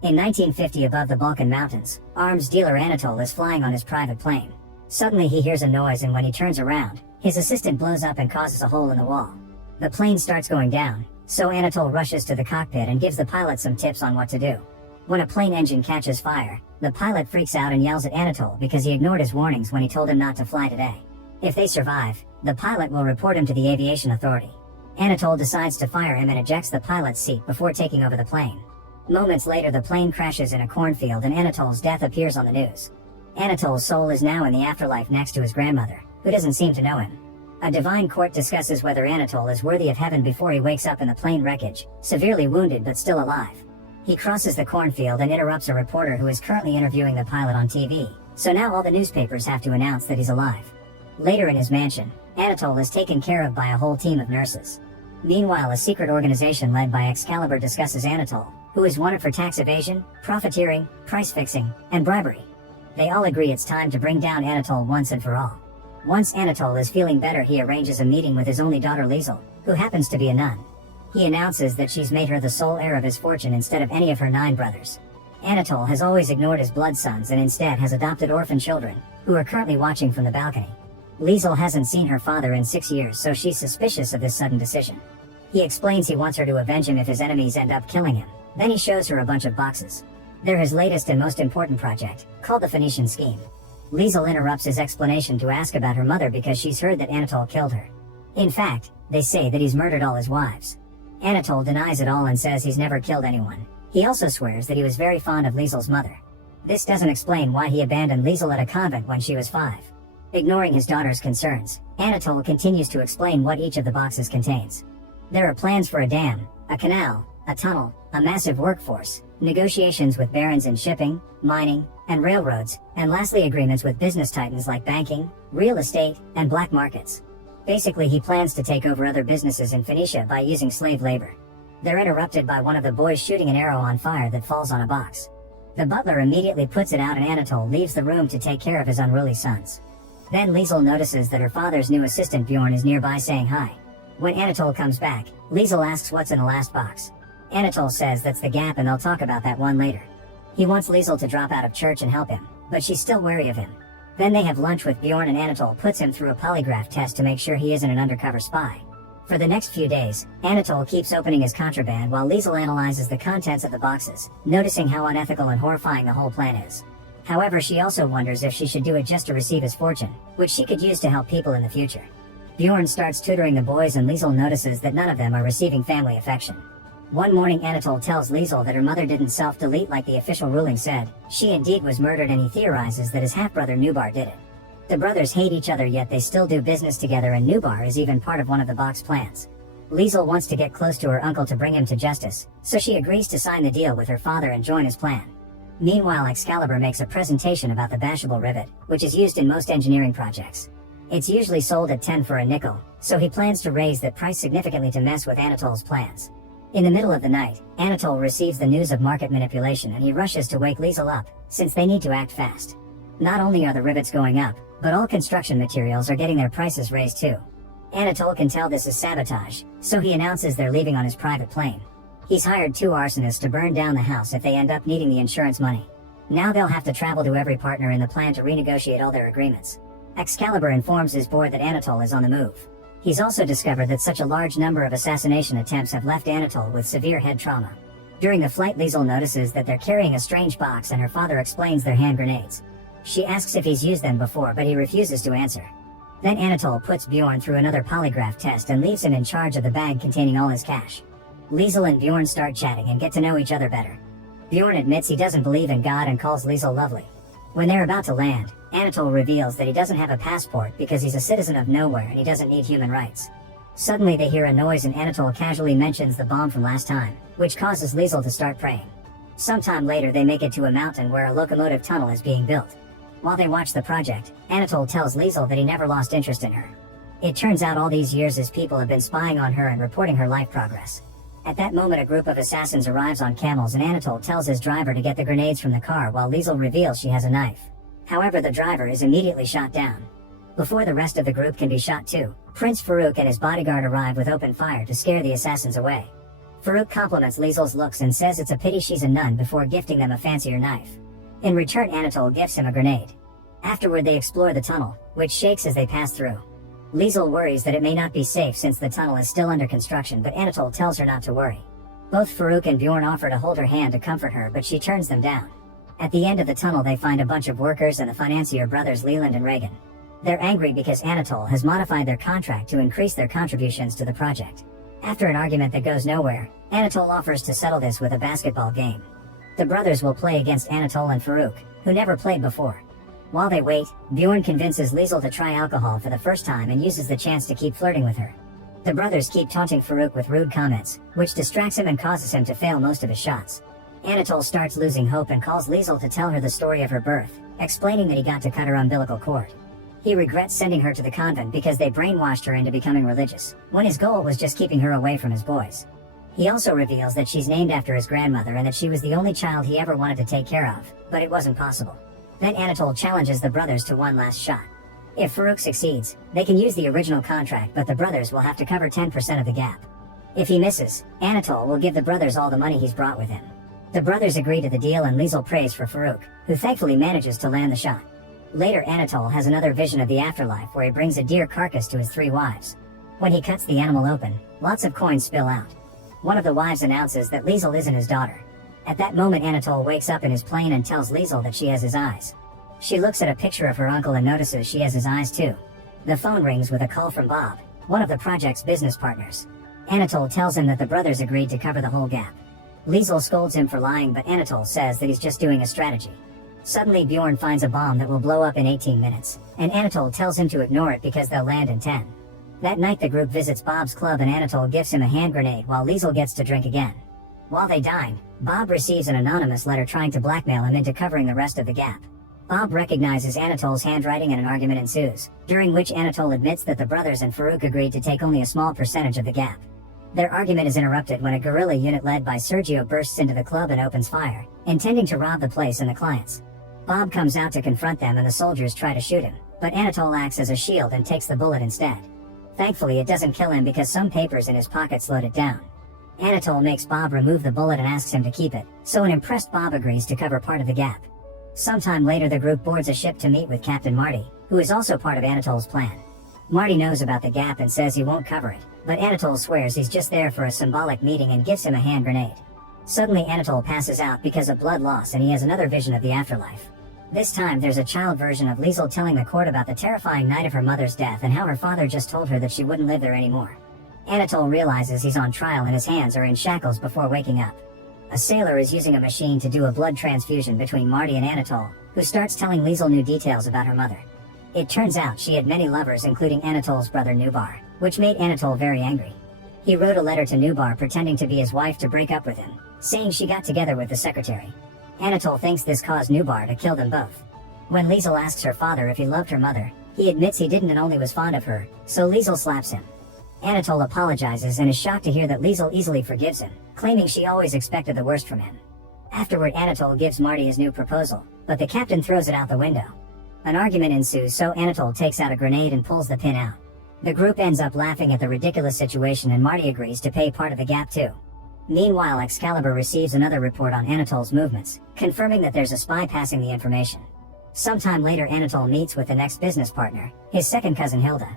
In 1950, above the Balkan Mountains, arms dealer Anatol is flying on his private plane. Suddenly he hears a noise, and when he turns around, his assistant blows up and causes a hole in the wall. The plane starts going down, so Anatol rushes to the cockpit and gives the pilot some tips on what to do. When a plane engine catches fire, the pilot freaks out and yells at Anatol because he ignored his warnings when he told him not to fly today. If they survive, the pilot will report him to the aviation authority. Anatol decides to fire him and ejects the pilot's seat before taking over the plane. Moments later, the plane crashes in a cornfield and Anatol's death appears on the news. Anatol's soul is now in the afterlife next to his grandmother, who doesn't seem to know him. A divine court discusses whether Anatol is worthy of heaven before he wakes up in the plane wreckage, severely wounded but still alive. He crosses the cornfield and interrupts a reporter who is currently interviewing the pilot on TV, so now all the newspapers have to announce that he's alive. Later in his mansion, Anatol is taken care of by a whole team of nurses. Meanwhile, a secret organization led by Excalibur discusses Anatol, who is wanted for tax evasion, profiteering, price fixing, and bribery. They all agree it's time to bring down Anatol once and for all. Once Anatol is feeling better, he arranges a meeting with his only daughter Liesel, who happens to be a nun. He announces that she's made her the sole heir of his fortune instead of any of her 9 brothers. Anatol has always ignored his blood sons and instead has adopted orphan children, who are currently watching from the balcony. Liesel hasn't seen her father in 6 years, so she's suspicious of this sudden decision. He explains he wants her to avenge him if his enemies end up killing him. Then he shows her a bunch of boxes. They're his latest and most important project, called the Phoenician Scheme. Liesel interrupts his explanation to ask about her mother because she's heard that Anatol killed her. In fact, they say that he's murdered all his wives. Anatol denies it all and says he's never killed anyone. He also swears that he was very fond of Liesel's mother. This doesn't explain why he abandoned Liesel at a convent when she was 5. Ignoring his daughter's concerns, Anatol continues to explain what each of the boxes contains. There are plans for a dam, a canal, a tunnel, a massive workforce, negotiations with barons in shipping, mining, and railroads, and lastly agreements with business titans like banking, real estate, and black markets. Basically, he plans to take over other businesses in Phoenicia by using slave labor. They're interrupted by one of the boys shooting an arrow on fire that falls on a box. The butler immediately puts it out and Anatol leaves the room to take care of his unruly sons. Then Liesel notices that her father's new assistant Bjorn is nearby saying hi. When Anatol comes back, Liesel asks what's in the last box. Anatol says that's the gap and they'll talk about that one later. He wants Liesel to drop out of church and help him, but she's still wary of him. Then they have lunch with Bjorn and Anatol puts him through a polygraph test to make sure he isn't an undercover spy. For the next few days, Anatol keeps opening his contraband while Liesel analyzes the contents of the boxes, noticing how unethical and horrifying the whole plan is. However, she also wonders if she should do it just to receive his fortune, which she could use to help people in the future. Bjorn starts tutoring the boys and Liesel notices that none of them are receiving family affection. One morning Anatol tells Liesel that her mother didn't self-delete like the official ruling said. She indeed was murdered, and he theorizes that his half-brother Nubar did it. The brothers hate each other, yet they still do business together, and Nubar is even part of one of the box plans. Liesel wants to get close to her uncle to bring him to justice, so she agrees to sign the deal with her father and join his plan. Meanwhile, Excalibur makes a presentation about the bashable rivet, which is used in most engineering projects. It's usually sold at 10 for a nickel, so he plans to raise that price significantly to mess with Anatol's plans. In the middle of the night, Anatol receives the news of market manipulation and he rushes to wake Liesel up, since they need to act fast. Not only are the rivets going up, but all construction materials are getting their prices raised too. Anatol can tell this is sabotage, so he announces they're leaving on his private plane. He's hired 2 arsonists to burn down the house if they end up needing the insurance money. Now they'll have to travel to every partner in the plan to renegotiate all their agreements. Excalibur informs his board that Anatol is on the move. He's also discovered that such a large number of assassination attempts have left Anatol with severe head trauma. During the flight, Liesel notices that they're carrying a strange box and her father explains they're hand grenades. She asks if he's used them before, but he refuses to answer. Then Anatol puts Bjorn through another polygraph test and leaves him in charge of the bag containing all his cash. Liesel and Bjorn start chatting and get to know each other better. Bjorn admits he doesn't believe in God and calls Liesel lovely. When they're about to land, Anatol reveals that he doesn't have a passport because he's a citizen of nowhere and he doesn't need human rights. Suddenly they hear a noise and Anatol casually mentions the bomb from last time, which causes Liesel to start praying. Sometime later they make it to a mountain where a locomotive tunnel is being built. While they watch the project, Anatol tells Liesel that he never lost interest in her. It turns out all these years his people have been spying on her and reporting her life progress. At that moment a group of assassins arrives on camels and Anatol tells his driver to get the grenades from the car while Liesel reveals she has a knife. However, the driver is immediately shot down. Before the rest of the group can be shot too, Prince Farouk and his bodyguard arrive with open fire to scare the assassins away. Farouk compliments Liesl's looks and says it's a pity she's a nun before gifting them a fancier knife. In return, Anatole gifts him a grenade. Afterward, they explore the tunnel, which shakes as they pass through. Liesl worries that it may not be safe since the tunnel is still under construction, but Anatole tells her not to worry. Both Farouk and Bjorn offer to hold her hand to comfort her, but she turns them down. At the end of the tunnel, they find a bunch of workers and the financier brothers Leland and Reagan. They're angry because Anatole has modified their contract to increase their contributions to the project. After an argument that goes nowhere, Anatole offers to settle this with a basketball game. The brothers will play against Anatole and Farouk, who never played before. While they wait, Bjorn convinces Liesl to try alcohol for the first time and uses the chance to keep flirting with her. The brothers keep taunting Farouk with rude comments, which distracts him and causes him to fail most of his shots. Anatole starts losing hope and calls Liesl to tell her the story of her birth, explaining that he got to cut her umbilical cord. He regrets sending her to the convent because they brainwashed her into becoming religious, when his goal was just keeping her away from his boys. He also reveals that she's named after his grandmother and that she was the only child he ever wanted to take care of, but it wasn't possible. Then Anatole challenges the brothers to one last shot. If Farouk succeeds, they can use the original contract, but the brothers will have to cover 10% of the gap. If he misses, Anatole will give the brothers all the money he's brought with him. The brothers agree to the deal and Liesl prays for Farouk, who thankfully manages to land the shot. Later, Anatole has another vision of the afterlife where he brings a deer carcass to his 3 wives. When he cuts the animal open, lots of coins spill out. One of the wives announces that Liesl isn't his daughter. At that moment, Anatole wakes up in his plane and tells Liesl that she has his eyes. She looks at a picture of her uncle and notices she has his eyes too. The phone rings with a call from Bob, one of the project's business partners. Anatole tells him that the brothers agreed to cover the whole gap. Liesl scolds him for lying, but Anatole says that he's just doing a strategy. Suddenly, Bjorn finds a bomb that will blow up in 18 minutes, and Anatole tells him to ignore it because they'll land in 10. That night, the group visits Bob's club and Anatole gives him a hand grenade while Liesl gets to drink again. While they dine, Bob receives an anonymous letter trying to blackmail him into covering the rest of the gap. Bob recognizes Anatole's handwriting and an argument ensues, during which Anatole admits that the brothers and Farouk agreed to take only a small percentage of the gap. Their argument is interrupted when a guerrilla unit led by Sergio bursts into the club and opens fire, intending to rob the place and the clients. Bob comes out to confront them and the soldiers try to shoot him, but Anatole acts as a shield and takes the bullet instead. Thankfully, it doesn't kill him because some papers in his pocket slowed it down. Anatole makes Bob remove the bullet and asks him to keep it, so an impressed Bob agrees to cover part of the gap. Sometime later, the group boards a ship to meet with Captain Marty, who is also part of Anatole's plan. Marty knows about the gap and says he won't cover it, but Anatole swears he's just there for a symbolic meeting and gives him a hand grenade. Suddenly, Anatole passes out because of blood loss and he has another vision of the afterlife. This time, there's a child version of Liesl telling the court about the terrifying night of her mother's death and how her father just told her that she wouldn't live there anymore. Anatole realizes he's on trial and his hands are in shackles before waking up. A sailor is using a machine to do a blood transfusion between Marty and Anatole, who starts telling Liesl new details about her mother. It turns out she had many lovers, including Anatole's brother Nubar, which made Anatole very angry. He wrote a letter to Nubar pretending to be his wife to break up with him, saying she got together with the secretary. Anatole thinks this caused Nubar to kill them both. When Liesl asks her father if he loved her mother, he admits he didn't and only was fond of her, so Liesl slaps him. Anatole apologizes and is shocked to hear that Liesl easily forgives him, claiming she always expected the worst from him. Afterward, Anatole gives Marty his new proposal, but the captain throws it out the window. An argument ensues, so Anatole takes out a grenade and pulls the pin out. The group ends up laughing at the ridiculous situation and Marty agrees to pay part of the gap too. Meanwhile, Excalibur receives another report on Anatole's movements, confirming that there's a spy passing the information. Sometime later, Anatole meets with the next business partner, his second cousin Hilda.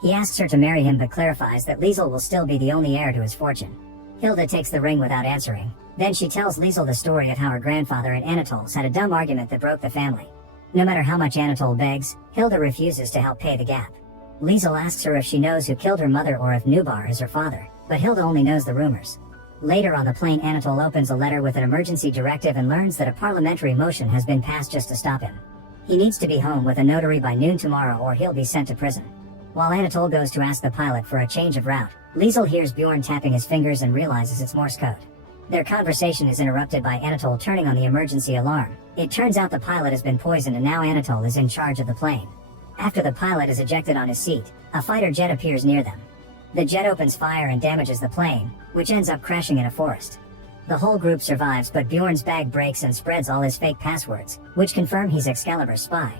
He asks her to marry him but clarifies that Liesl will still be the only heir to his fortune. Hilda takes the ring without answering. Then she tells Liesl the story of how her grandfather and Anatole's had a dumb argument that broke the family. No matter how much Anatole begs, Hilda refuses to help pay the gap. Liesl asks her if she knows who killed her mother or if Nubar is her father, but Hilda only knows the rumors. Later on the plane, Anatole opens a letter with an emergency directive and learns that a parliamentary motion has been passed just to stop him. He needs to be home with a notary by noon tomorrow or he'll be sent to prison. While Anatole goes to ask the pilot for a change of route, Liesl hears Bjorn tapping his fingers and realizes it's Morse code. Their conversation is interrupted by Anatole turning on the emergency alarm. It turns out the pilot has been poisoned and now Anatole is in charge of the plane. After the pilot is ejected on his seat, a fighter jet appears near them. The jet opens fire and damages the plane, which ends up crashing in a forest. The whole group survives, but Bjorn's bag breaks and spreads all his fake passwords, which confirm he's Excalibur's spy.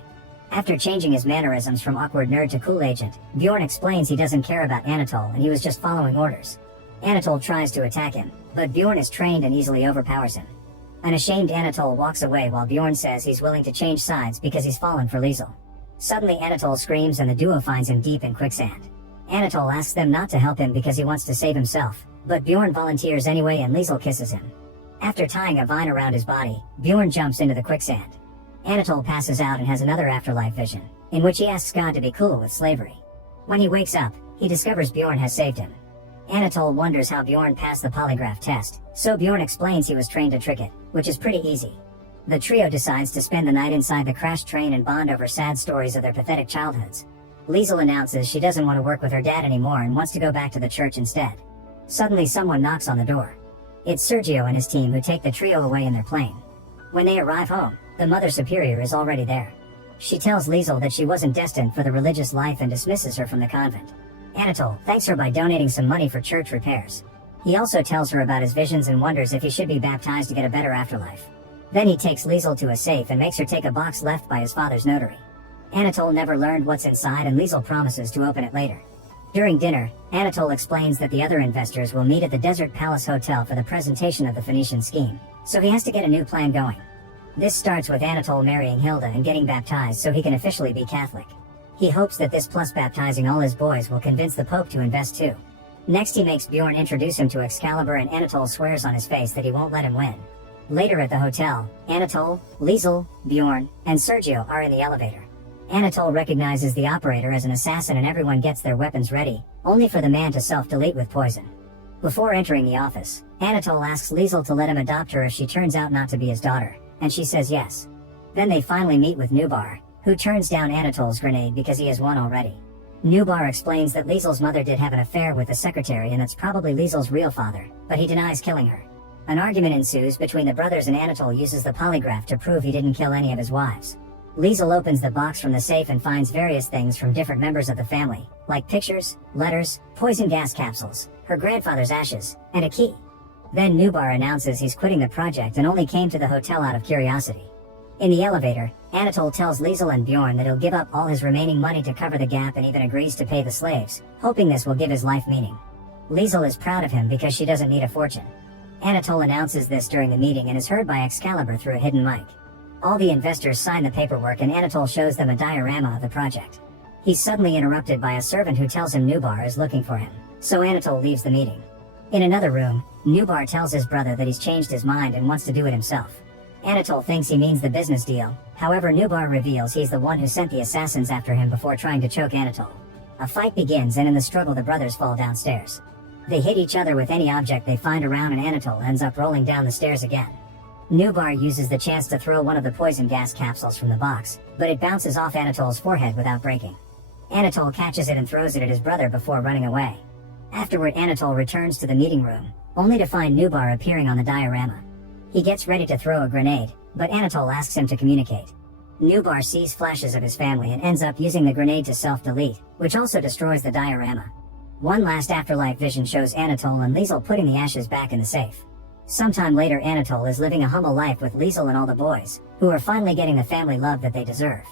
After changing his mannerisms from awkward nerd to cool agent, Bjorn explains he doesn't care about Anatole and he was just following orders. Anatole tries to attack him, but Bjorn is trained and easily overpowers him. An ashamed Anatole walks away while Bjorn says he's willing to change sides because he's fallen for Liesel. Suddenly Anatole screams and the duo finds him deep in quicksand. Anatole asks them not to help him because he wants to save himself, but Bjorn volunteers anyway and Liesel kisses him. After tying a vine around his body, Bjorn jumps into the quicksand. Anatole passes out and has another afterlife vision, in which he asks God to be cool with slavery. When he wakes up, he discovers Bjorn has saved him. Anatole wonders how Bjorn passed the polygraph test, so Bjorn explains he was trained to trick it, which is pretty easy. The trio decides to spend the night inside the crashed train and bond over sad stories of their pathetic childhoods. Liesel announces she doesn't want to work with her dad anymore and wants to go back to the church instead. Suddenly someone knocks on the door. It's Sergio and his team who take the trio away in their plane. When they arrive home, the Mother Superior is already there. She tells Liesel that she wasn't destined for the religious life and dismisses her from the convent. Anatole thanks her by donating some money for church repairs. He also tells her about his visions and wonders if he should be baptized to get a better afterlife. Then he takes Liesel to a safe and makes her take a box left by his father's notary. Anatole never learned what's inside and Liesel promises to open it later. During dinner, Anatole explains that the other investors will meet at the Desert Palace Hotel for the presentation of the Phoenician scheme, so he has to get a new plan going. This starts with Anatole marrying Hilda and getting baptized so he can officially be Catholic. He hopes that this plus baptizing all his boys will convince the Pope to invest too. Next he makes Bjorn introduce him to Excalibur and Anatole swears on his face that he won't let him win. Later at the hotel, Anatole, Liesel, Bjorn, and Sergio are in the elevator. Anatole recognizes the operator as an assassin and everyone gets their weapons ready, only for the man to self-delete with poison. Before entering the office, Anatole asks Liesel to let him adopt her if she turns out not to be his daughter, and she says yes. Then they finally meet with Nubar, who turns down Anatole's grenade because he has one already. Nubar explains that Liesel's mother did have an affair with the secretary and that's probably Liesel's real father, but he denies killing her. An argument ensues between the brothers and Anatole uses the polygraph to prove he didn't kill any of his wives. Liesel opens the box from the safe and finds various things from different members of the family, like pictures, letters, poison gas capsules, her grandfather's ashes, and a key. Then Nubar announces he's quitting the project and only came to the hotel out of curiosity. In the elevator, Anatole tells Liesel and Bjorn that he'll give up all his remaining money to cover the gap and even agrees to pay the slaves, hoping this will give his life meaning. Liesel is proud of him because she doesn't need a fortune. Anatole announces this during the meeting and is heard by Excalibur through a hidden mic. All the investors sign the paperwork and Anatole shows them a diorama of the project. He's suddenly interrupted by a servant who tells him Nubar is looking for him, so Anatole leaves the meeting. In another room, Nubar tells his brother that he's changed his mind and wants to do it himself. Anatole thinks he means the business deal, however Nubar reveals he's the one who sent the assassins after him before trying to choke Anatole. A fight begins and in the struggle the brothers fall downstairs. They hit each other with any object they find around and Anatole ends up rolling down the stairs again. Nubar uses the chance to throw one of the poison gas capsules from the box, but it bounces off Anatole's forehead without breaking. Anatole catches it and throws it at his brother before running away. Afterward Anatole returns to the meeting room, only to find Nubar appearing on the diorama. He gets ready to throw a grenade, but Anatole asks him to communicate. Nubar sees flashes of his family and ends up using the grenade to self-delete, which also destroys the diorama. One last afterlife vision shows Anatole and Liesel putting the ashes back in the safe. Sometime later Anatole is living a humble life with Liesel and all the boys, who are finally getting the family love that they deserve.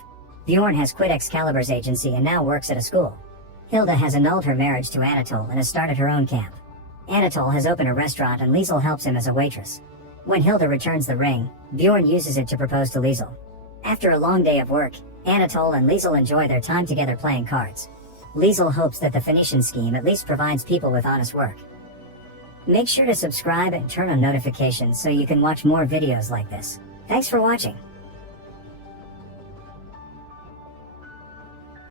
Bjorn has quit Excalibur's agency and now works at a school. Hilda has annulled her marriage to Anatole and has started her own camp. Anatole has opened a restaurant and Liesel helps him as a waitress. When Hilda returns the ring, Bjorn uses it to propose to Liesel. After a long day of work, Anatole and Liesel enjoy their time together playing cards. Liesel hopes that the Phoenician scheme at least provides people with honest work. Make sure to subscribe and turn on notifications so you can watch more videos like this. Thanks for watching.